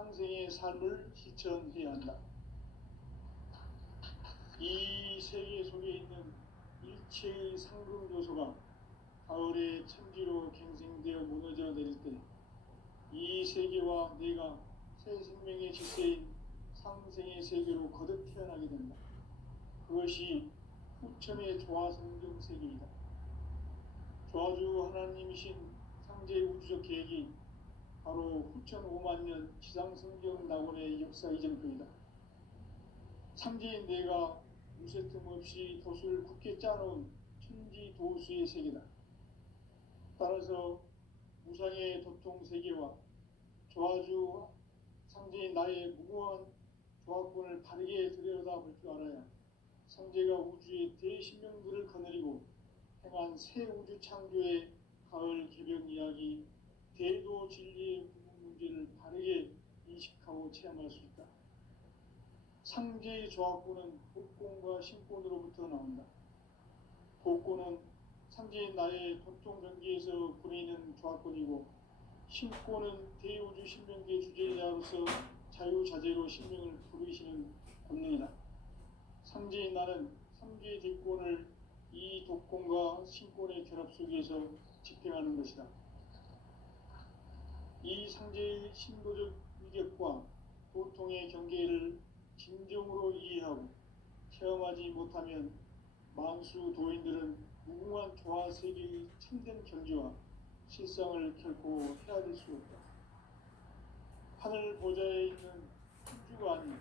상생의 삶을 실천해야 한다. 이 세계 속에 있는 일체의 상금 요소가 가을의 천지로 갱생되어 무너져 내릴 때 이 세계와 내가 새 생명의 질서인 상생의 세계로 거듭 태어나게 된다. 그것이 후천의 조화성경 세계이다. 조화주 하나님이신 상제 우주적 계획이 바로 후천 5만 년 지상성경 낙원의 역사 이전표이다. 상제인 내가 무쇠틈 없이 돛을 굳게 짜놓은 천지 도수의 세계다. 따라서 무상의 도통 세계와 조화주 상제인 나의 무궁한 조화권을 바르게 들여다볼 줄 알아야 상제가 우주의 대신명들을 거느리고 행한 새 우주 창조의 가을 개벽 이야기, 대도 진리의 구분 문제를 바르게 인식하고 체험할 수 있다. 상제의 조화권은 복권과 신권으로부터 나온다. 복권은 상제인 나의 도통 경계에서 부리는 조화권이고, 신권은 대우주 신명계 주제자로서 자유자재로 신명을 부르시는 권능이다. 상제인 나는 삼계의 뒷권을 이 독권과 신권의 결합 속에서 집행하는 것이다. 이 상제의 신도적 위격과 도통의 경계를 진정으로 이해하고 체험하지 못하면 만수 도인들은 무궁한 조화 세계의 참된 경지와 실상을 결코 헤아릴 수 없다. 하늘 보좌에 있는 천주가 아닌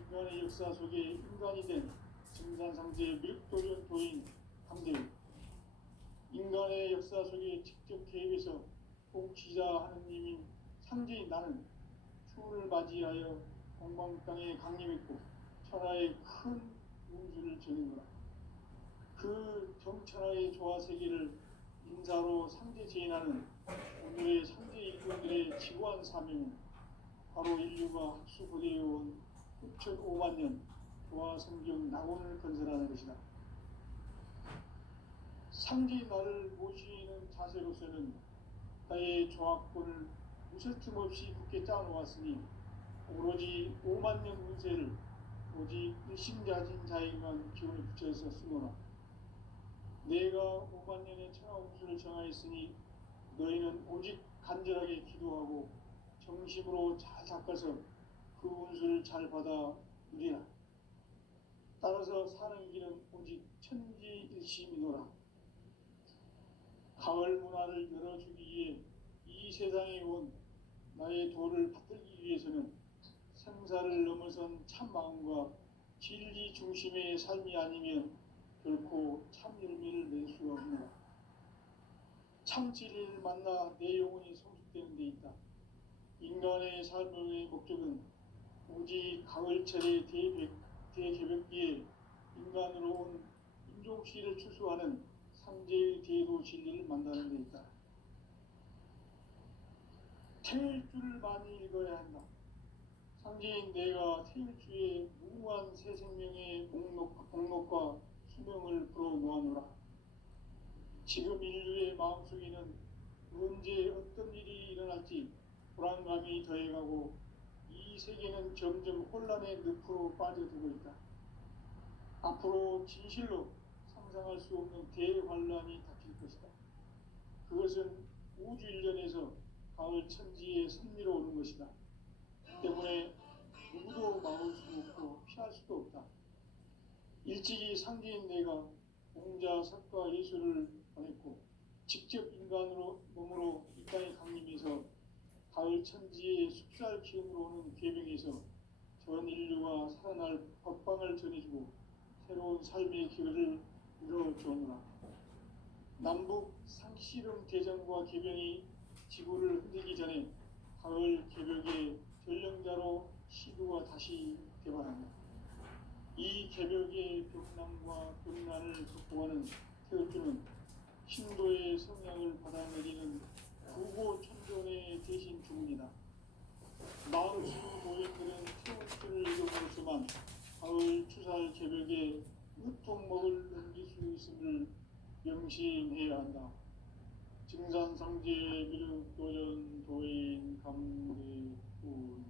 인간의 역사 속에 인간이 된 증산상제의 밀도전 도인 강대우, 인간의 역사 속에 직접 개입해서 통치자 하느님인 상제인 나는 추운을 맞이하여 동방 땅에 강림했고 천하의 큰 운수를 전했노라. 그 정천하의 조화 세계를 인사로 상제 제인하는 오늘의 상제 일꾼들의 지구한 사명은 바로 인류가 학수고대해온 후천 5만 년 조화 성경 낙원을 건설하는 것이다. 상제인 나를 모시는 자세로서는 나의 조화권을 무쇠틈 없이 굳게 짜놓았으니 오로지 5만 년 운세를 오직 일심자진 자에게만 기운을 붙여서 쓰노라. 내가 5만 년의 천하 운수를 정하였으니 너희는 오직 간절하게 기도하고 정심으로 잘 닦아서 그 운수를 잘 받아 누리라. 따라서 사는 길은 오직 천지일심이노라. 가을 문화를 열어주기 위해 이 세상에 온 나의 도를 받들기 위해서는 생사를 넘어선 참 마음과 진리 중심의 삶이 아니면 결코 참 열매를 낼 수가 없노라. 참 진리를 만나 내 영혼이 성숙되는 데 있다. 인간의 삶의 목적은 오직 가을철의 대개벽기에 인간으로 온 인종씨를 추수하는 상제의 대도 진리를 만나는 데 있다. 태일주를 많이 읽어야 한다. 상제인 내가 태일주의 무궁한 새 생명의 목록과 수명을 불어놓아노라. 지금 인류의 마음속에는 언제 어떤 일이 일어날지 불안감이 더해가고 이 세계는 점점 혼란의 늪으로 빠져들고 있다. 앞으로 진실로 상상할 수 없는 대환란이 닥칠 것이다. 그것은 우주 일련에서 가을 천지에 선미로 오는 것이다. 때문에 누구도 막을 수 없고 피할 수도 없다. 일찍이 상제인 내가 공자, 석가, 예수를 보냈고 직접 인간으로 몸으로 이 땅에 강림해서 가을 천지의 숲살 기운으로 오는 계명에서 전 인류가 살아날 법방을 전해주고 새로운 삶의 기회를 이뤄주오노라. 남북 상씨름 대전과 계병이 지구를 흔들기 전에 가을 개벽의 전령자로 시도가 다시 개발한다. 이 개벽의 벽난과 벽난을 극복하는 태극주는 신도의 성향을 받아내리는 구고천존의 대신 주문이다. 마음수 도인들은 태극주를 이름으로서만 가을 추살 개벽에 으통먹을 넘길 수 있음을 명심해야 한다. 증산상제 미륵도전 도인 강대훈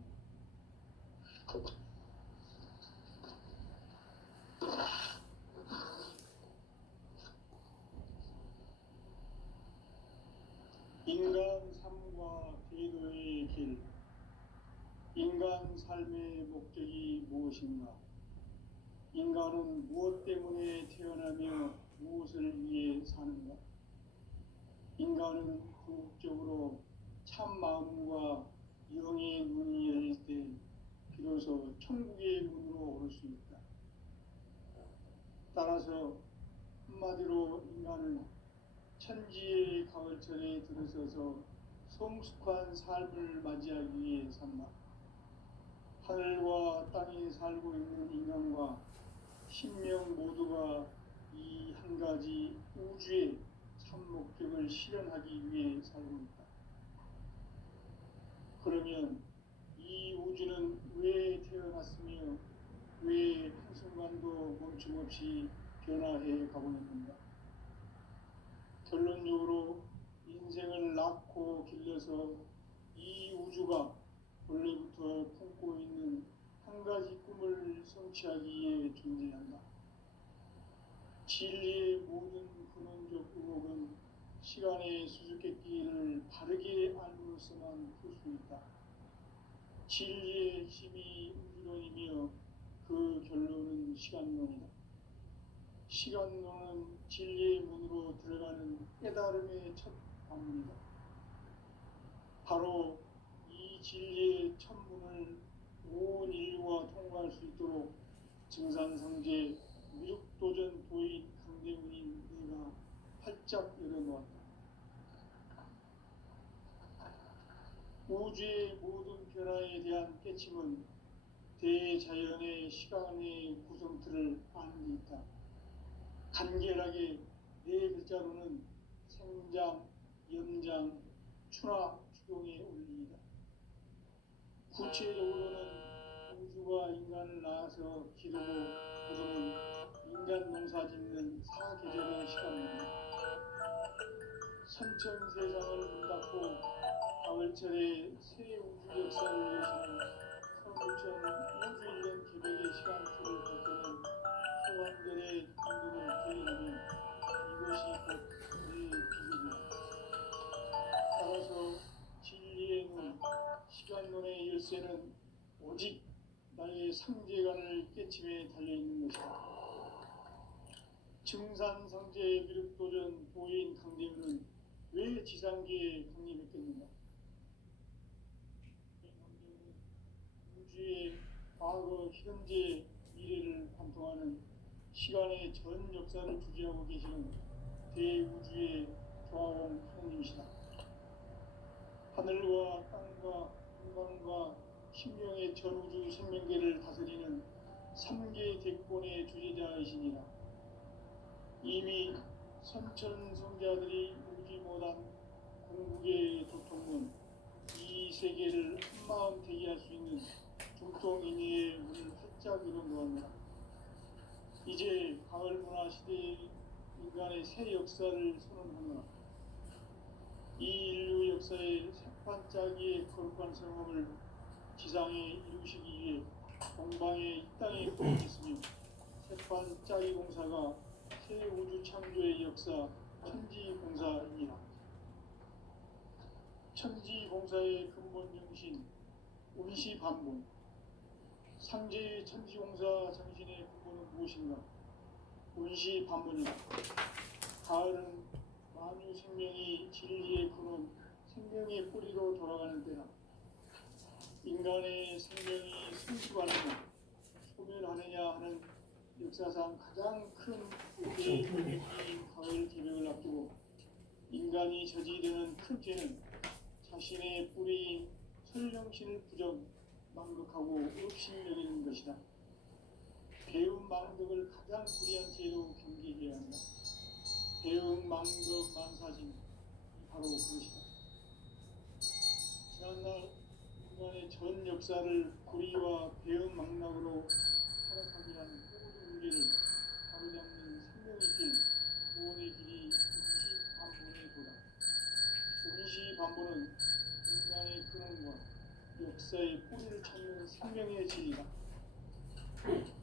인간 삶과 궤도의 길, 인간 삶의 목적이 무엇인가? 인간은 무엇 때문에 태어나며 무엇을 위해 사는가? 인간은 궁극적으로 참 마음과 영의 문이 열릴 때 비로소 천국의 문으로 오를 수 있다. 따라서 한마디로 인간은 천지의 가을철에 들어서서 성숙한 삶을 맞이하기 위해 산다. 하늘과 땅에 살고 있는 인간과 신명 모두가 이 한 가지 우주의 참 목적을 실현하기 위해 살고 있다. 그러면 이 우주는 왜 태어났으며 왜 한순간도 멈춤없이 변화해 가고 있는가? 결론적으로 인생을 낳고 길러서 이 우주가 원래부터 품고 있는 한 가지 꿈을 성취하기 위해 존재한다. 진리의 모든 근원적 의혹은 시간의 수수께끼를 바르게 알므로서만 풀 수 있다. 진리의 핵심이 우주론이며 그 결론은 시간론이다. 시간론은 진리의 문으로 들어가는 깨달음의 첫 관문이다. 바로 이 진리의 첫 문을 온 인류가 통과할 수 있도록 증산성제 미륵도전 도인 강대문인 내가 활짝 열어놓았다. 우주의 모든 변화에 대한 깨침은 대자연의 시간의 구성틀을 아는 데 있다. 간결하게 네 글자로는 생장, 연장, 추나 추동의 원리이다. 구체적으로는 우주가 인간을 낳아서 기르고 거두는 인간 농사 짓는 사계절의 시간입니다. 선천세상을 문 닫고 가을철에 새 우주 역사를 위해서는 선우천 우주 일년 계백의 시간표를 걷는 소환들의 감동을 기회하면 이것이 곧 내 비극이다. 따라서 진리의 문, 시간론의 열쇠는 오직 나의 상제관을 깨침에 달려있는 것이다. 증산성제 미륵도전 도인 강대문은 왜 지상계에 강림했겠는가? 강대문은 우주의 과거, 현재, 미래를 관통하는 시간의 전 역사를 주재하고 계시는 대우주의 조화원 하느님이시다. 하늘과 땅과 인간과 신명의 전우주 생명계를 다스리는 3개 대권의 주제자이시니라. 이미 선천성자들이 울지 못한 궁극의 도통문, 이 세계를 한마음 대기할 수 있는 중통인의의 문을 활짝 열어놓았노라. 이제 가을 문화 시대의 인간의 새 역사를 선언하노라. 이 인류 역사의 새반짝이의 거룩한 성험을 지상에 이루시기 위해 동방에 이 땅에 보내셨으며 새반짝이 공사가 새 우주 창조의 역사 천지공사이니라. 천지공사의 근본 정신 운시반본, 상제의 천지공사 정신의 근본은 무엇인가? 운시반본이다. 가을은 만유 생명이 진리의 근원, 생명의 뿌리로 돌아가는 때다. 인간의 생명이 승수하느냐 소멸하느냐 하는 역사상 가장 큰 대국이 가을 기백을 앞두고 인간이 저지르는 큰 죄는 자신의 뿌리인 설령신을 부정, 망극하고 없신여기는 것이다. 배움 망덕을 가장 불의한 죄로 경계해야 한다. 배움 망덕 만사진, 바로 그것이다. 지난날 인간의 전 역사를 불의와 배움 망락으로 타락하게 한 모든 문제를 바로잡는 생명의 길, 구원의 길이 운시반본의 도다. 운시반본은 인간의 근원과 역사의 뿌리를 찾는 생명의 진리다.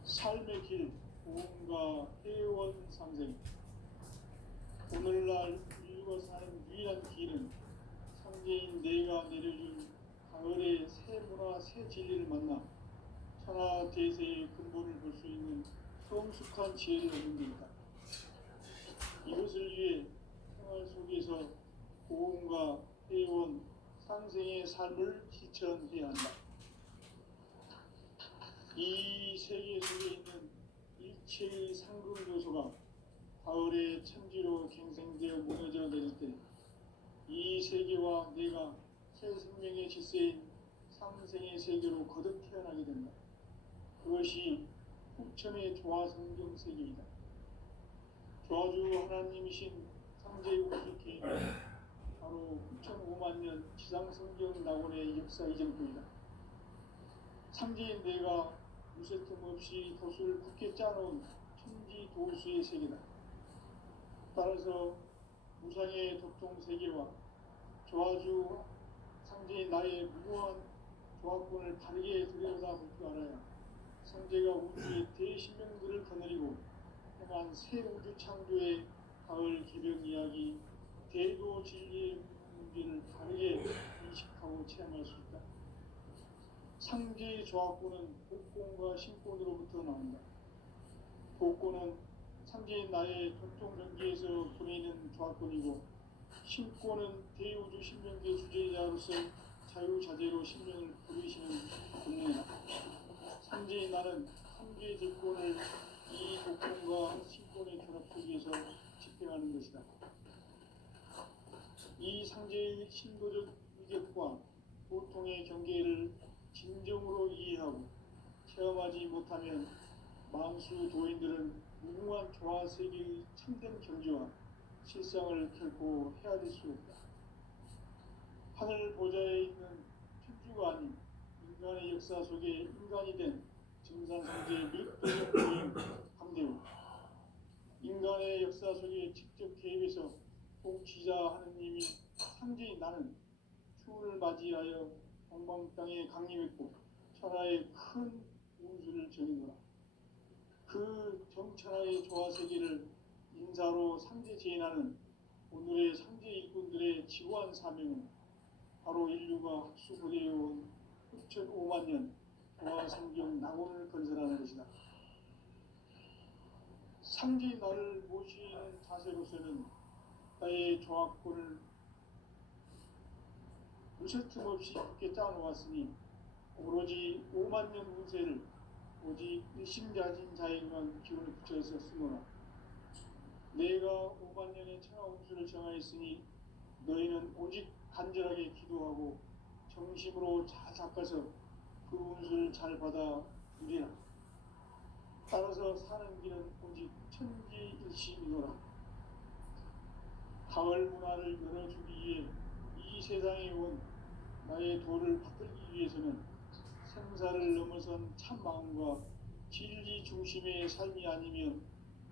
삶의 길, 보험과 회원 상생. 오늘날 인류가 사는 유일한 길은 상제인 내가 내려준 가을의 새 문화, 새 진리를 만나 천하 대세의 근본을 볼 수 있는 성숙한 지혜를 얻는 데이다. 이것을 위해 생활 속에서 보험과 회원, 상생의 삶을 실천해야 한다. 이 세계 속에 있는 일체의 상금 요소가 가을의 천지로 갱생되어 무너져 내릴 때 이 세계와 내가 새 생명의 질서인 상생의 세계로 거듭 태어나게 된다. 그것이 후천의 조화성경 세계이다. 조화주 하나님이신 상제의 우주 계획은 바로 9,5만 년 지상성경 낙원의 역사 이전뿐이다. 상제인 내가 무쇠 틈 없이 돛을 굳게 짜놓은 천지 도수의 세계다. 따라서 무상의 도통 세계와 조화주 상제인 나의 무모한 조화권을 바르게 들여다볼 줄 알아야 상제가 우주의 대신명들을 거느리고 행한 새 우주 창조의 가을 개벽 이야기, 대도 진리의 문제를 바르게 인식하고 체험할 수 있다. 상제의 조화권은 복권과 신권으로부터 나온다. 복권은 상제인 나의 전통 전기에서 보내는 조화권이고, 신권은 대우주 신명계 주제자로서 자유자재로 신명을 부리시는 본능이다. 상제인 나는 상계 제권을 이 복권과 신권의 결합 속에서 집행하는 것이다. 이 상제의 신도적 위격과 보통의 경계를 진정으로 이해하고 체험하지 못하면 망수 도인들은 무궁한 조화 세계의 참된 경지와 실상을 결코 헤아릴 수 없다. 하늘 보좌에 있는 천주가 아닌 인간의 역사 속에 인간이 된 증산상제의 밀도적 도인 함대우, 인간의 역사 속에 직접 개입해서 통치자 하느님이 상제인 나는 추운을 맞이하여 동방 땅에 강림했고 천하의 큰 운수를 정의노라. 그 정천하의 조화 세계를 인사로 상제 제인하는 오늘의 상제 일꾼들의 지구한 사명은 바로 인류가 학수고대해온 6,5만 년 조화 성경 낙원을 건설하는 것이다. 상제인 나를 모시는 자세로서는 나의 조화권을 무쇠 틈 없이 굳게 짜놓았으니 오로지 5만 년 운세를 오직 일심자진 자에게만 기운을 붙여서 쓰노라. 내가 5만 년의 천하 운수를 정하였으니 너희는 오직 간절하게 기도하고 정심으로 잘 닦아서 그 운수를 잘 받아 누리라. 따라서 사는 길은 오직 천지일심이노라. 가을 문화를 열어주기 위해 이 세상에 온 나의 도를 받들기 위해서는 생사를 넘어선 참 마음과 진리 중심의 삶이 아니면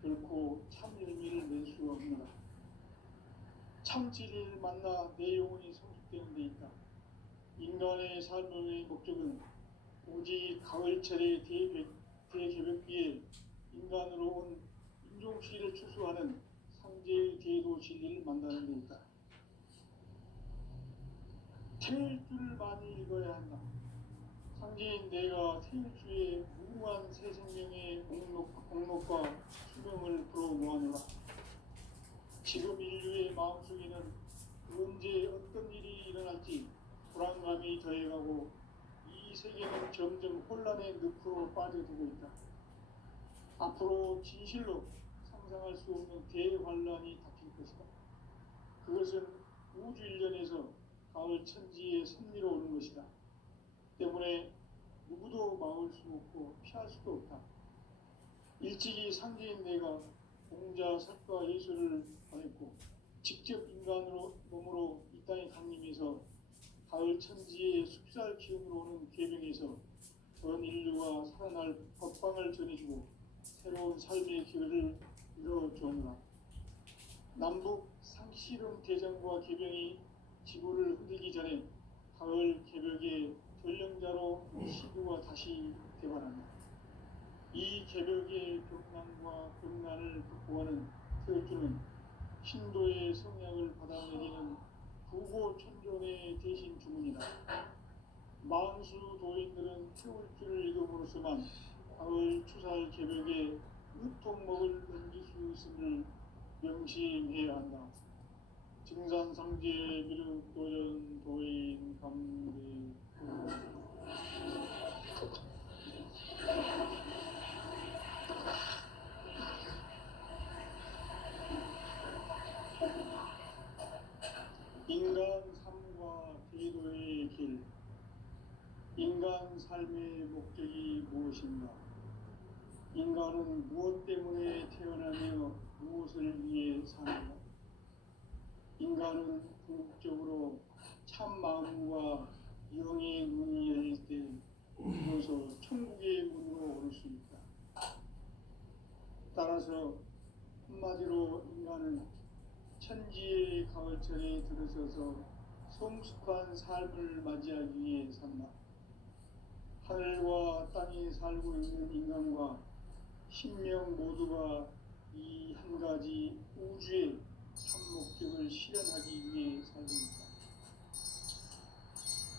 결코 참 열매를 낼 수 없노라. 참 진리를 만나 내 영혼이 성숙되는 데 있다. 인간의 삶의 목적은 오직 가을철의 대개벽비에 인간으로 온 인종시를 추수하는 상제의 대도 진리를 만나는 데 있다. 태일 줄을 많이 읽어야 한다. 상제인 내가 태일주의 무궁한 새 생명의 공록과 수명을 불어 모아내라. 지금 인류의 마음속에는 언제 어떤 일이 일어날지 불안감이 더해가고 이 세계는 점점 혼란의 늪으로 빠져들고 있다. 앞으로 진실로 상상할 수 없는 대환란이 닥칠 것이다. 그것은 우주 일련에서 가을 천지의 섭리로 오는 것이다. 때문에 누구도 막을 수 없고 피할 수도 없다. 일찍이 상제인 내가 공자, 석가, 예수를 보냈고 직접 인간으로 몸으로 이 땅에 강림해서 가을 천지의 숲살 기운으로 오는 계명에서 전 인류가 살아날 법방을 전해주고 새로운 삶의 기회를 이뤄주었노라. 남북 상씨름 대전과 계병이 지구를 흔들기 전에 가을 개벽의 전령자로 시부가 다시 되관한다. 이 개벽의 병난과 병난을 극복하는 태울주는 신도의 성약을 받아내리는 부고천존의 대신 주문이다. 만수 도인들은 태울주를 읽음으로써만 가을 추살 개벽에 으통먹을 넘길 수 있음을 명심해야 한다. 증산상제 미륵도전 도인 감대 인간 삶과 대도의 길. 인간 삶의 목적이 무엇인가? 인간은 무엇 때문에 태어나며 무엇을 위해 사는가? 인간은 궁극적으로 참 마음과 영의 문이 열릴 때 비로소 천국의 문으로 오를 수 있다. 따라서 한마디로 인간은 천지의 가을철에 들어서서 성숙한 삶을 맞이하기 위해 산다. 하늘과 땅에 살고 있는 인간과 신명 모두가 이 한 가지 우주의 참 목적을 실현하기 위해 살고 있다.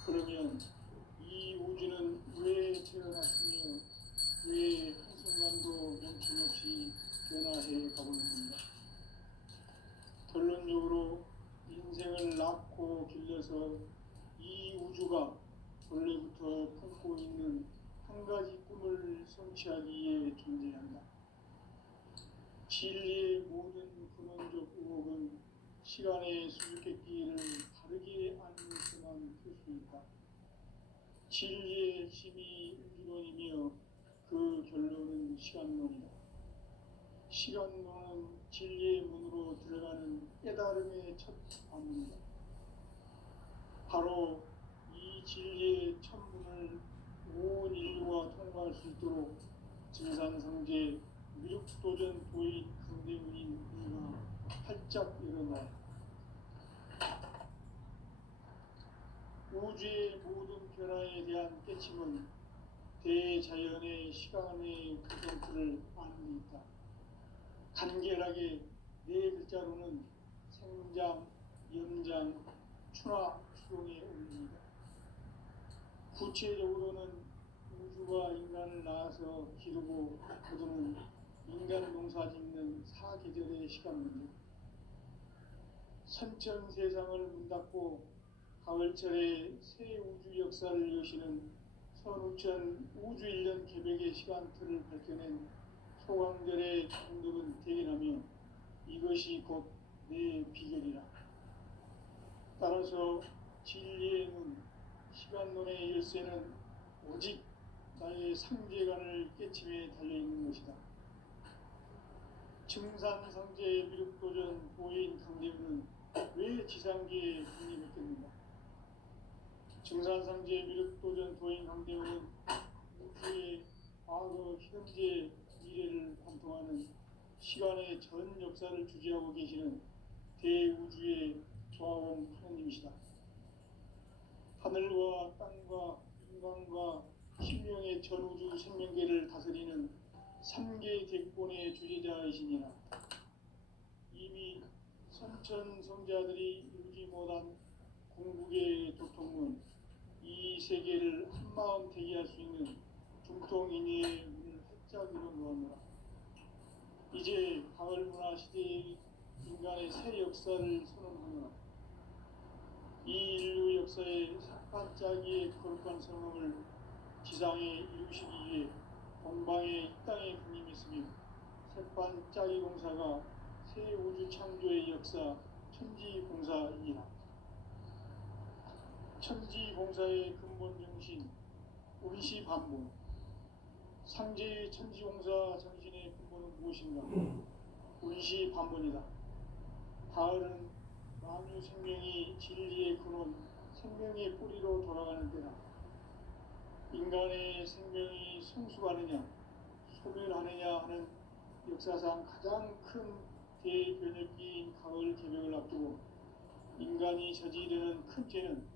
그러면 이 우주는 왜 태어났으며 왜 한순간도 멈춤없이 변화해 가고 있는가? 결론적으로 인생을 낳고 길러서 이 우주가 원래부터 품고 있는 한 가지 꿈을 성취하기 위해 존재한다. 진리의 모든 근원적 의혹은 시간의 수수께끼를 바르게 알면서만 풀 수 있다. 진리의 핵심이 우주론이며 그 결론은 시간론이다. 시간론은 진리의 문으로 들어가는 깨달음의 첫 관문이다. 바로 이 진리의 천문을 온 인류가 통과할 수 있도록 증산상제 미륵도전 도인 강대문인 우리가 활짝 일어나 우주의 모든 변화에 대한 깨침은 대자연의 시간의 구성틀을 아는 데 있다. 간결하게 네 글자로는 생장, 연장, 추나 추동에 올립니다. 구체적으로는 우주가 인간을 낳아서 기르고 거두는 인간 농사 짓는 사계절의 시간 문제. 선천 세상을 문 닫고 가을철에 새 우주 역사를 여시는 선우천 우주 1년 개벽의 시간틀을 밝혀낸 소강절의 감독은 대견하며 이것이 곧 내 비결이라. 따라서 진리의 눈, 시간론의 열쇠는 오직 나의 상제관을 깨침에 달려있는 것이다. 증산상제 미륵도전 도인 강대문은 왜 지상계에 국립했겠는가? 증산상제 미륵도전 도인 강대문은 우주의 과거, 현재, 미래를 관통하는 시간의 전 역사를 주재하고 계시는 대우주의 조화원 하느님이시다. 하늘과 땅과 인간과 신명의 전우주 생명계를 다스리는 3개 객본의 주제자이시니라. 이미 선천 성자들이 이루지 못한 궁극의 도통문, 이 세계를 한마음 대기할 수 있는 중통인의의 문을 활짝 열어놓았노라. 이제 가을 문화 시대의 인간의 새 역사를 선언하노라. 이 인류 역사의 반짝이의 거룩한 성음을 지상에 이루시기 위해 동방의 이 땅에 군림했으며 색반짝이 공사가 새 우주 창조의 역사 천지공사이니라. 천지공사의 근본 정신 운시반본. 상제의 천지공사 정신의 근본은 무엇인가? 운시반본이다. 가을은 만유 생명이 진리의 근원, 생명의 뿌리로 돌아가는 때다. 인간의 생명이 성숙하느냐, 소멸하느냐 하는 역사상 가장 큰 대변혁기인 가을 개벽을 앞두고 인간이 저지르는 큰 죄는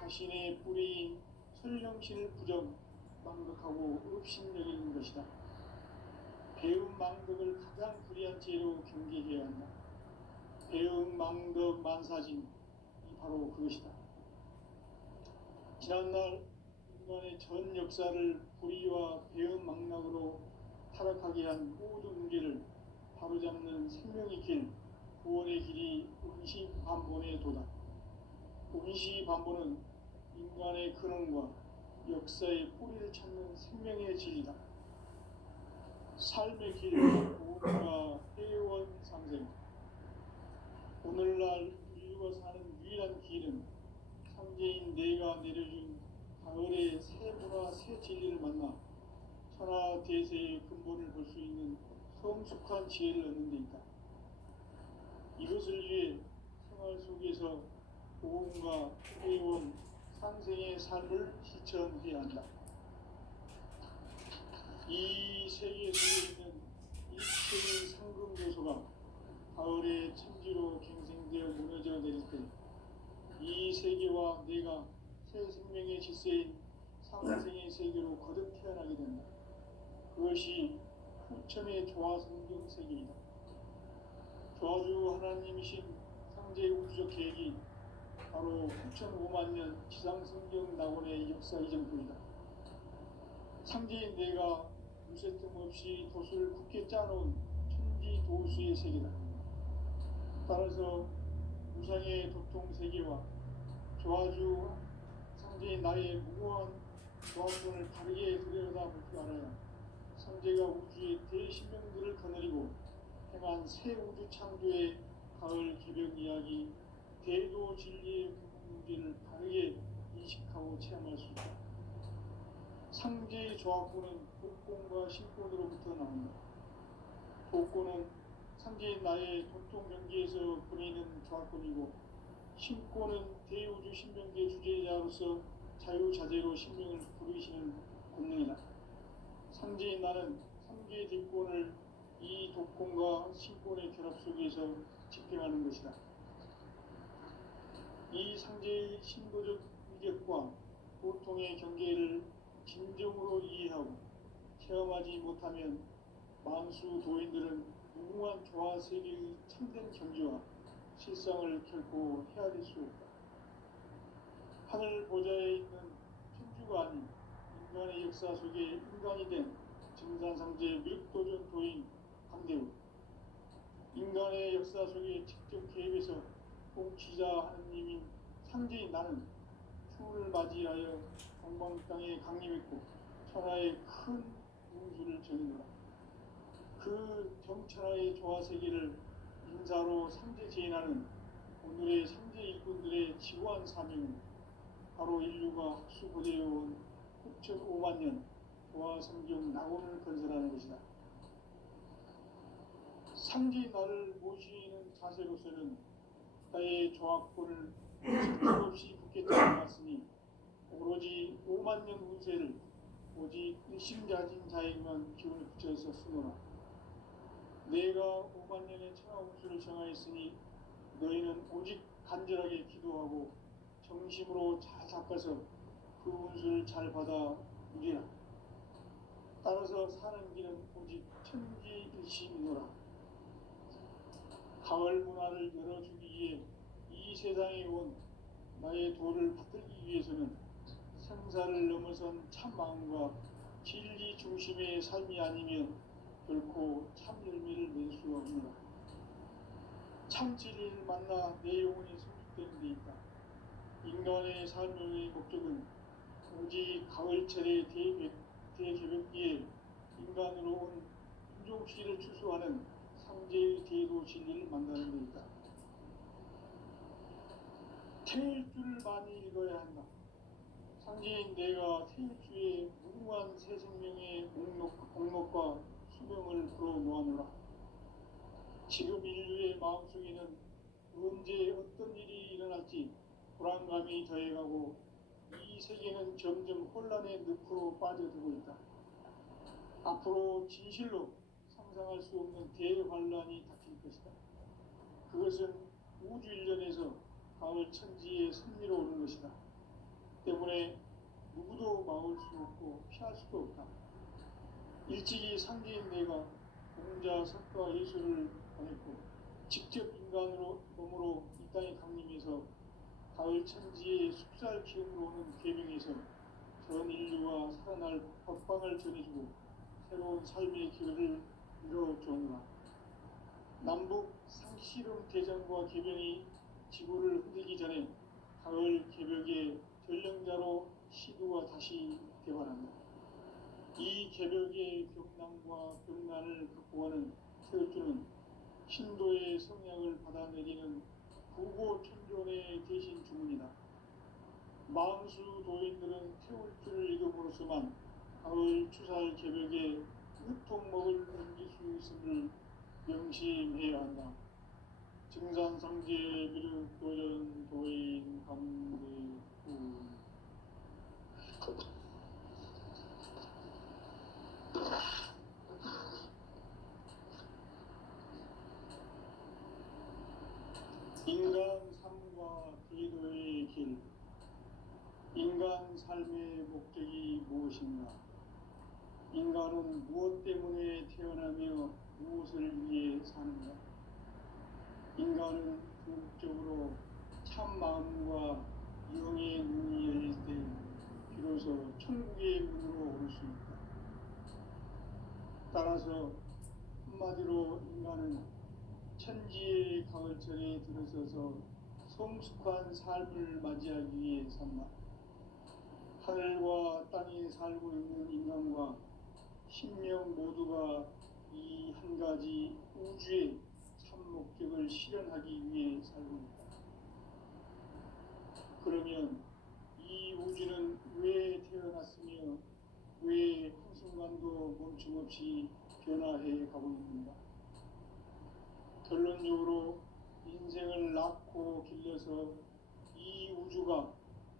자신의 뿌리인 설령신을 부정, 망덕하고 업신여기는 것이다. 배음 망덕을 가장 불의한 죄로 경계해야 한다. 배음 망덕 만사진이 바로 그것이다. 지난날 인간의 전 역사를 불의와 배음 망락으로 타락하게 한 모든 문제를 바로잡는 생명의 길, 구원의 길이 운시반본의 도다. 운시반본은 인간의 근원과 역사의 뿌리를 찾는 생명의 진리다. 삶의 길, 구원과 회원 상생. 오늘날 인류가 사는 유일한 길은 상제인 내가 내려준 가을의 새 문화 새 진리를 만나 천하 대세의 근본을 볼 수 있는 성숙한 지혜를 얻는 데 있다. 이것을 위해 생활 속에서 보험과 회원 상생의 삶을 실천해야 한다. 이 세계 속에 있는 일체의 상금 요소가 가을의 천지로 갱생되어 무너져 내릴 때 이 세계와 내가 새 생명의 질서인 상생의 세계로 거듭 태어나게 된다. 그것이 후천의 조화성경 세계이다. 조화주 하나님이신 상제의 우주적 계획이 바로 9,500년 지상성경 낙원의 역사 이전부이다. 상제인 내가 무쇠 틈 없이 돛을 굳게 짜놓은 천지 도수의 세계다. 따라서 무상의 도통 세계와 조화주 상제인 나의 무고한 조화권을 다르게 들여다볼 줄 알아야 상제가 우주의 대신명들을 거느리고 행한 새 우주 창조의 가을 개벽 이야기, 대도 진리의 문제를 다르게 인식하고 체험할 수 있다. 상제의 조화권은 복권과 신권으로부터 나온다. 복권은 상제인 나의 도통 경계에서 보내는 조화권이고, 신권은 대우주 신명계 주제자로서 자유자재로 신명을 부르시는 권능이다. 상제인 나는 상계 뒷권을 이 독권과 신권의 결합 속에서 집행하는 것이다. 이 상제의 신도적 위력과 고통의 경계를 진정으로 이해하고 체험하지 못하면 만수 도인들은 무궁한 조화 세계의 참된 경지와 실상을 결코 헤아릴 수 없다. 하늘 보좌에 있는 천주가 아닌 인간의 역사 속에 인간이 된 증산상제 미륵도전 도인 강대우, 인간의 역사 속에 직접 개입해서 통치자 하느님인 상제인 나는 추운을 맞이하여 동방 땅에 강림했고 천하의 큰 운수를 전해노라. 그 정천하의 조화세계를 인사로 상제 제인하는 오늘의 상제 일꾼들의 지구한 사명은 바로 인류가 학수고대해온 9,500년 조화성경 낙원을 건설하는 것이다. 상제인 나를 모시는 자세로서는 나의 조화권을 실적 없이 굳게 잡아놨으니 오로지 5만년 운세를 오직 일심자진 자에게만 기운을 붙여서 쓰노라. 내가 5만년의 천하 운수를 정하였으니 너희는 오직 간절하게 기도하고 정심으로 잘 잡아서 그 운수를 잘 받아 누리라. 따라서 사는 길은 오직 천지일심이노라. 가을 문화를 열어주기 위해 이 세상에 온 나의 도를 받들기 위해서는 생사를 넘어선 참 마음과 진리 중심의 삶이 아니면 결코 참 열매를 낼 수 없노라. 참 진리를 만나 내 영혼이 성숙되는 데 있다. 인간의 삶의 목적은 오직 가을철의 대개벽기에 인간으로 온 인종시를 추수하는 상제의 대도 진리를 만나는 데 있다. 태일주를 많이 읽어야 한다. 상제인 내가 태일주의 무궁한 새 생명의 목록과 수명을 불어놓아노라. 지금 인류의 마음속에는 언제 어떤 일이 일어날지 불안감이 더해가고 이 세계는 점점 혼란의 늪으로 빠져들고 있다. 앞으로 진실로 상상할 수 없는 대환란이 닥칠 것이다. 그것은 우주 일련에서 가을 천지의 섭리로 오는 것이다. 때문에 누구도 막을 수 없고 피할 수도 없다. 일찍이 상계인 내가 공자, 석가, 예수를 보냈고 직접 인간으로 몸으로 이 땅에 강림해서 가을 천지의 숲살 기운으로 오는 계명에서 전 인류와 살아날 법방을 전해주고 새로운 삶의 기회를 이뤄주었노라. 남북 상씨름 대전과 개병이 지구를 흔들기 전에 가을 개벽의 전령자로 시두가 다시 대발한다. 이 개벽의 병난과 병난을 극복하는 태울주는 신도의 성향을 받아내리는 구고천존의 대신 주문이다. 망수 도인들은 태울주를 이름으로서만 가을 추살 개벽에 으통먹을 넘길 수 있음을 명심해야 한다. 증산상제 미륵도전 도인 강대구 인간 삶과 기도의 길. 인간 삶의 목적이 무엇인가? 인간은 무엇 때문에 태어나며 무엇을 위해 사는가? 인간은 궁극적으로 참 마음과 영의 눈이 열릴 때 비로소 천국의 문으로 오를 수 있다. 따라서 한마디로 인간은 천지의 가을철에 들어서서 성숙한 삶을 맞이하기 위해 산다. 하늘과 땅에 살고 있는 인간과 신명 모두가 이 한 가지 우주의 참 목적을 실현하기 위해 살고 있다. 그러면 이 우주는 왜 태어났으며 왜 한순간도 멈춤없이 변화해 가고 있는가? 결론적으로 인생을 낳고 길러서 이 우주가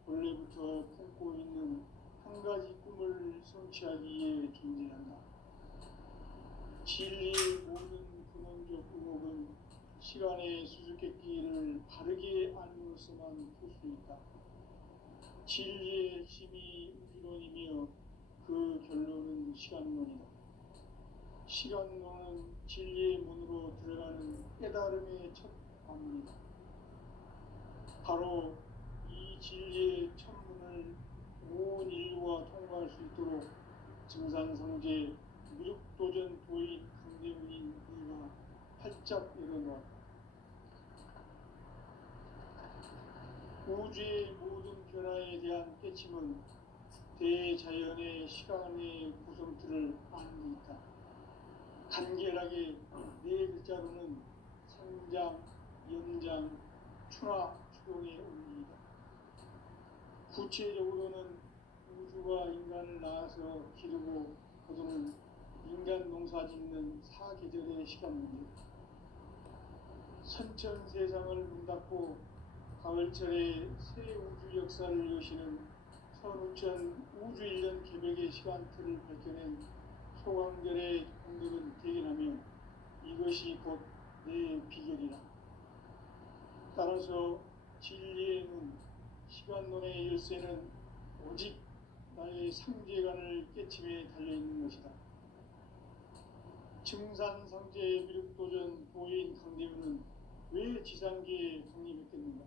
원래부터 품고 있는 한 가지 꿈을 성취하기 위해 존재한다. 진리의 모든 근원적 의목은 시간의 수수께끼를 바르게 알므로서만 풀 수 있다. 진리의 핵심이 우주론이며 그 결론은 시간론이다. 시간론은 진리의 문으로 들어가는 깨달음의 첫 방문이다. 바로 이 진리의 천문을 온 인류가 통과할 수 있도록 증산성제 미륵도전 도인 강대문인 네가 활짝 열어놓았다. 우주의 모든 변화에 대한 깨침은 대자연의 시간의 구성틀을 아는 데 있다. 간결하게 네 글자로는 성장, 연장, 추나 추동의 원리이다. 구체적으로는 우주가 인간을 낳아서 기르고 거두는 인간 농사 짓는 사계절의 시간 문제. 선천 세상을 문 닫고 가을철에 새 우주 역사를 여시는 선우천 우주 1년 개벽의 시간틀을 밝혀낸 소강절의 공덕은 대견하며 이것이 곧 내 비결이라. 따라서 진리의 눈, 시간론의 열쇠는 오직 나의 상제관을 깨침에 달려있는 것이다. 증산상제 미륵도전 도인 강대문은 왜 지상계에 강림했겠는가?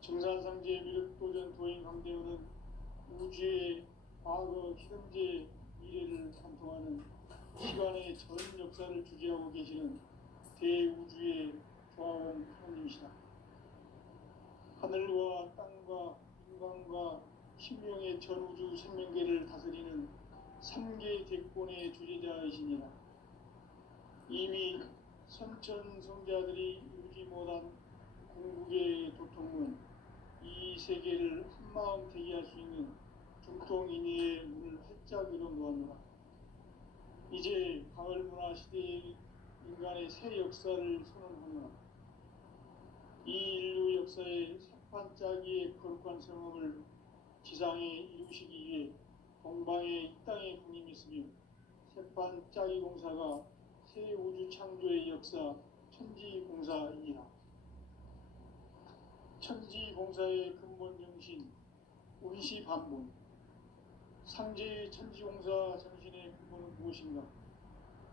증산상제 미륵도전 도인 강대문은 우주의 과거, 현재, 미래를 관통하는 시간의 전 역사를 주재하고 계시는 대우주의 조화원 하나님이시다. 하늘과 땅과 인간과 신명의 전우주 생명계를 다스리는 3개 대권의 주재자이시니라. 이미 선천성자들이 이루지 못한 궁극의 도통은 이 세계를 한마음 되게 할 수 있는 중통인의의 문을 활짝 열어 놓았노라. 이제 가을 문화 시대의 인간의 새 역사를 선언하노라. 이 인류 역사의 새판짜기의 거룩한 성험을 지상에 이루시기 위해 동방에 이 땅에 군림했으며 새판짜기 공사가 새 우주 창조의 역사 천지공사이니라. 천지공사의 근본 정신, 온시 반본. 상제의 천지공사 정신의 근본은 무엇인가?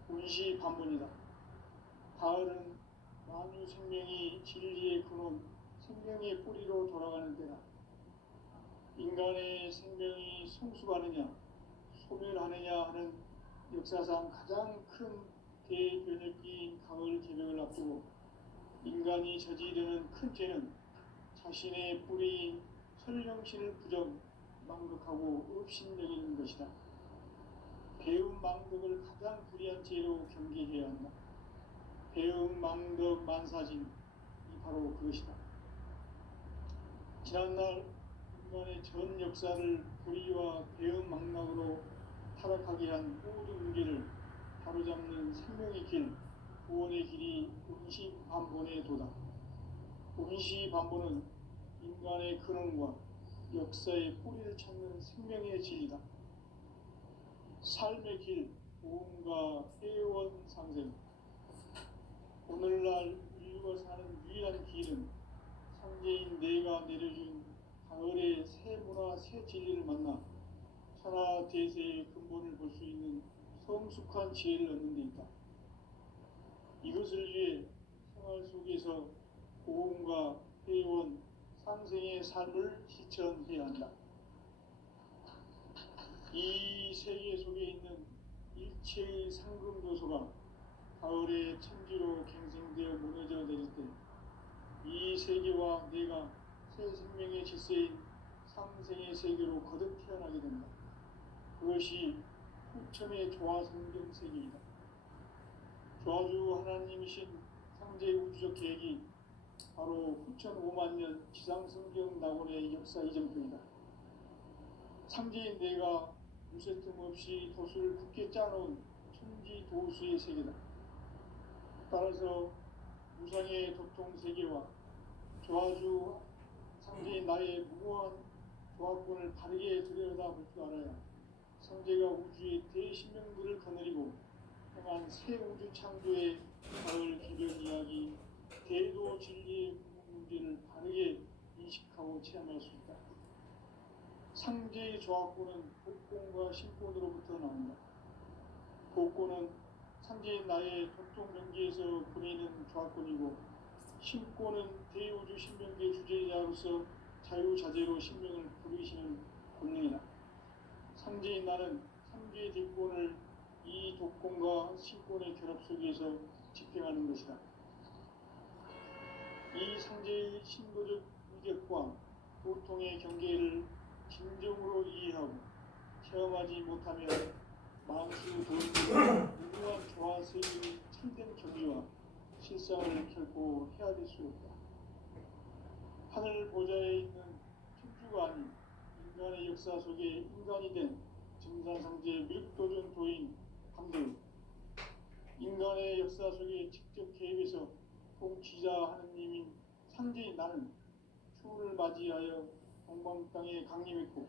온시 반본이다. 가을은 만유 생명이 진리의 근원, 생명의 뿌리로 돌아가는 때다. 인간의 생명이 성숙하느냐, 소멸하느냐 하는 역사상 가장 큰 대변혁기인 가을 개벽을 앞두고 인간이 저지르는 큰 죄는 자신의 뿌리인 설령신을 부정, 망극하고 업신여기는 것이다. 배움 망덕을 가장 불의한 죄로 경계해야 한다. 배움 망덕 만사진이 바로 그것이다. 지난날 인간의 전 역사를 불의와 배움 망락으로 타락하게 한 모든 문제를 바로잡는 생명의 길, 구원의 길이 온시반본의 도다. 온시반본은 인간의 근원과 역사의 뿌리를 찾는 생명의 진리다. 삶의 길, 보험과 회원상생. 오늘날 인류가 사는 유일한 길은 상제인 내가 내려준 가을의 새 문화, 새 진리를 만나 천하 대세의 근본을 볼 수 있는 성숙한 지혜를 얻는 데 있다. 이것을 위해 생활 속에서 보험과 회원, 상생의 삶을 실천해야 한다. 이 세계 속에 있는 일체의 상금도서가 가을의 천지로 갱생되어 무너져 내릴 때 이 세계와 내가 새 생명의 질서인 상생의 세계로 거듭 태어나게 된다. 그것이 후천의 조화성경 세계이다. 조화주 하나님이신 상제의 우주적 계획이 바로 후천 5만년 지상성경 낙원의 역사 이전편이다. 상제인 내가 무쇠틈 없이 도수를 굳게 짜놓은 천지 도수의 세계다. 따라서 무상의 도통 세계와 조화주 상제인 나의 무모한 조화권을 바르게 들여다볼 줄 알아야 상제가 우주의 대신명들을 거느리고 행한 새 우주 창조의 가을 개변 이야기, 대도 진리의 문제를 바르게 인식하고 체험할 수 있다. 상제의 조화권은 복권과 신권으로부터 나온다. 복권은 상제인 나의 도통 경계에서 보내는 조화권이고, 신권은 대우주 신명계 주제자로서 자유자재로 신명을 부르시는 권능이다. 상제인 나는 상제의 뒷권을 이 독권과 신권의 결합 속에서 집행하는 것이다. 이 상제의 신도적 위력과 보통의 경계를 진정으로 이해하고 체험하지 못하면 만수 도인의 무궁한 조화세계의 참된 경위와 실상을 결코 헤아릴 수 없다. 하늘 보좌에 있는 천주가 아닌 인간의 역사 속에 인간이 된 증산상제 밀도전 도인 함들, 인간의 역사 속에 직접 개입해서 통치자 하느님인 상제인 나는 추운을 맞이하여 동방 땅에 강림했고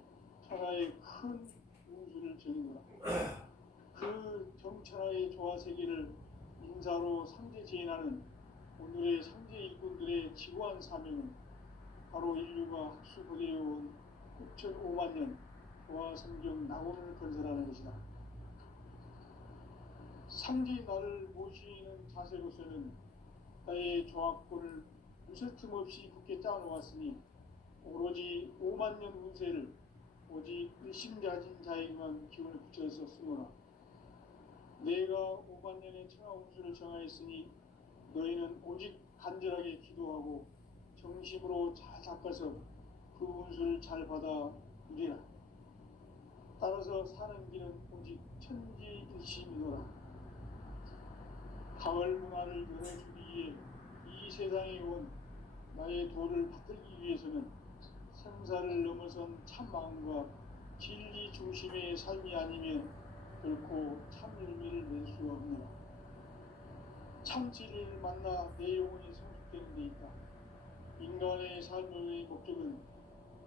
천하의 큰 운수를 전인 거다. 그 정천하의 조화세계를 인사로 상제 제인하는 오늘의 상제 일꾼들의 지구한 사명은 바로 인류가 학수고대해온 6,5만 년 조화성경 낙원을 건설하는 것이다. 상제인 나를 모시는 자세로서는 나의 조화권을 무쇠틈 없이 굳게 짜놓았으니 오로지 5만 년 운세를 오직 일심가진 자에게만 기운을 붙여서 쓰노라. 내가 5만 년의 천하 운수를 정하였으니 너희는 오직 간절하게 기도하고 정심으로 잘 닦아서 그 운수를 잘 받아 누리라. 따라서 사는 길은 오직 천지일심이노라. 가을 문화를 열어주기 위해 이 세상에 온 나의 도를 받들기 위해서는 생사를 넘어선 참 마음과 진리 중심의 삶이 아니면 결코 참 열매를 낼 수 없느라. 참 진리를 만나 내 영혼이 성숙되는 데 있다. 인간의 삶의 목적은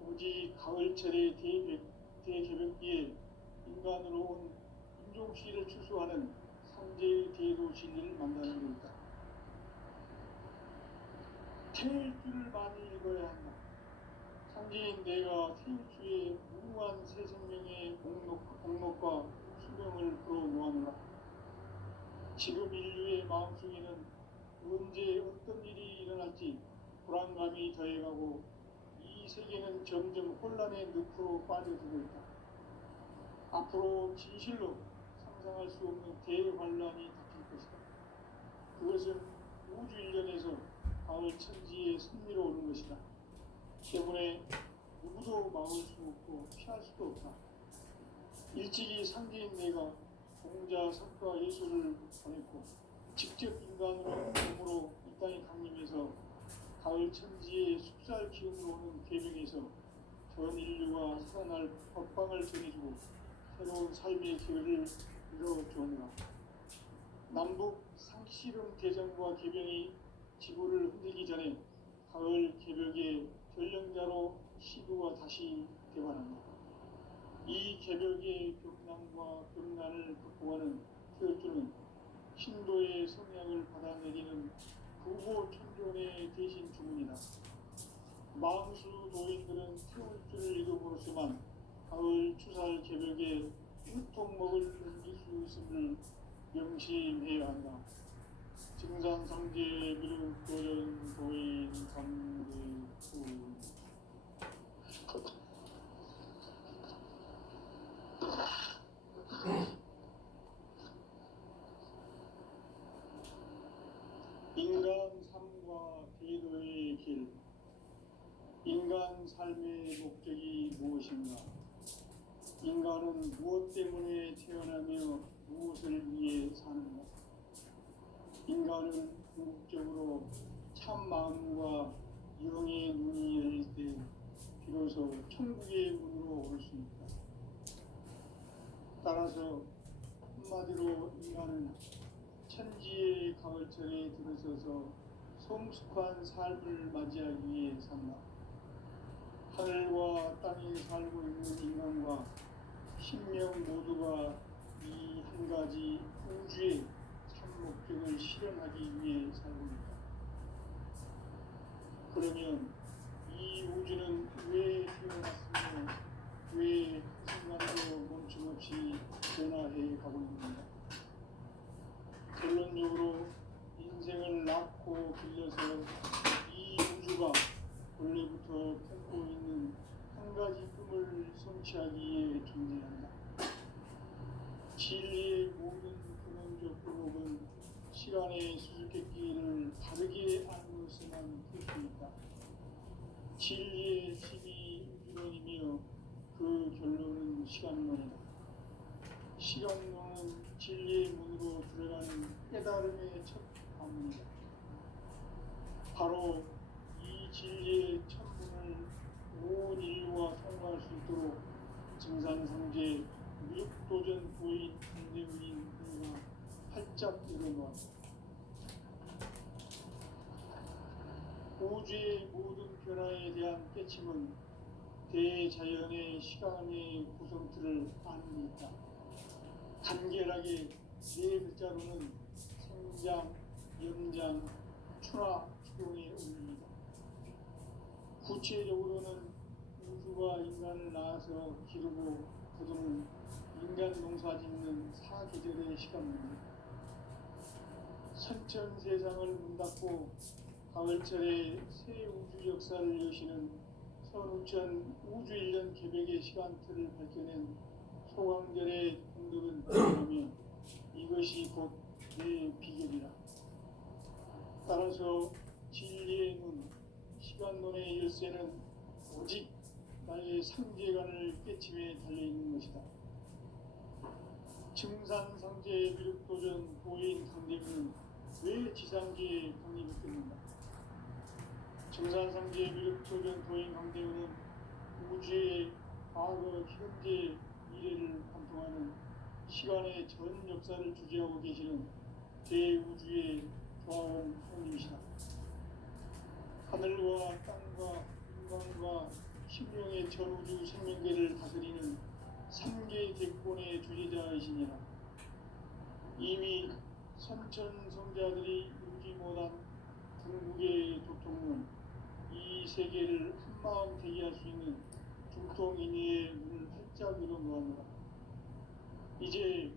오직 가을철의 대개벽기에 인간으로 온 인종씨를 추수하는 상제의 대도 진리를 만나는 데 있다. 태일주를 많이 읽어야 한다. 상제인 내가 태일주의 무한 새 생명의 공력과 수명을 끌어모아노라. 지금 인류의 마음속에는 언제 어떤 일이 일어날지 불안감이 더해가고 이 세계는 점점 혼란의 늪으로 빠져들고 있다. 앞으로 진실로 상상할 수 없는 대환란이 닥칠 것이다. 그것은 우주 일련에서 가을 천지의 승리로 오는 것이다. 때문에 누구도 막을 수 없고 피할 수도 없다. 일찍이 상제인 내가 공자, 석가, 예수를 보냈고 직접 인간으로 몸으로 이 땅에 강림해서 가을 천지의 숲살 기운으로 오는 계명에서 전 인류가 살아날 법방을 전해주고 새로운 삶의 기회를 이뤄주었노라. 남북 상씨름 대전과 계명이 지구를 흔들기 전에 가을 개벽의 전령자로 시구가 다시 개발한다. 이 개벽의 벽난과 벽난을 극복하는 태어주는 신도의 성향을 받아내리는 부모 천존의 대신 주문이다. 망수 도인들은 태울주를 이름으로서만 가을 추살 개벽에 유통목을 넘길 수 있음을 명심해야 한다. 증산상제 미륵 도전 도인 강대구 인간 삶과 대도의 길. 인간 삶의 목적이 무엇인가? 인간은 무엇 때문에 태어나며 무엇을 위해 사는가? 인간은 궁극적으로 참 마음과 영의 눈이 열릴 때 비로소 천국의 문으로 올 수 있다. 따라서 한마디로 인간은 천지의 가을철에 들어서서 성숙한 삶을 맞이하기 위해 산다. 하늘과 땅에 살고 있는 인간과 신명 모두가 이 한 가지 우주의 참 목적을 실현하기 위해 살고 있다. 그러면 이 우주는 왜 태어났으며 왜 한순간도 멈춤없이 변화해 가고 있는가? 결론적으로 인생을 낳고 길러서 이 우주가 원래부터 품고 있는 한 가지 꿈을 성취하기 위해 존재한다. 진리의 모든 근원적 의목은 시간의 수수께끼를 바르게 알고서만 풀 수 있다. 진리의 힘이 우주론이며 그 결론은 시간론이다. 시간론은 진리의 문으로 들어가는 깨달음의 첫 관문이다. 바로 이 진리의 첫 문을 온 인류가 통과할 수 있도록 증산상제 미륵도전 도인 강대문인 그가 활짝 열어놓았다. 우주의 모든 변화에 대한 깨침은 대자연의 시간의 구성틀을 아는 데 있다. 간결하게 네 글자로는 생장, 연장, 추나 추동에 올립니다. 구체적으로는 우주가 인간을 낳아서 기르고 거두는 인간 농사 짓는 사계절의 시간입니다. 선천 세상을 문 닫고 가을철에 새 우주 역사를 여시는 선우천 우주 1년 개벽의 시간틀을 밝혀낸 소강절의 공덕은 뭐냐면 이것이 곧 내 비결이라. 따라서 진리의 문, 시간론의 열쇠는 오직 나의 상제관을 깨침에 달려있는 것이다. 증산상제 미륵도전 도인 강대문은 왜 지상계에 강림했겠는가? 증산상제 미륵도전 도인 강대문은 우주의 과거, 현재, 미래를 관통하는 시간의 전 역사를 주재하고 계시는 대우주의 조화원 형님이시다. 하늘과 땅과 인간과 신명의 전우주 생명계를 다스리는 3개 객본의 주제자이시니라. 이미 선천 성자들이 이루지 못한 궁극의 도통론, 이 이 세계를 한마음 되게 할 수 있는 중통인의의 문을 활짝 열어놓았노라. 이제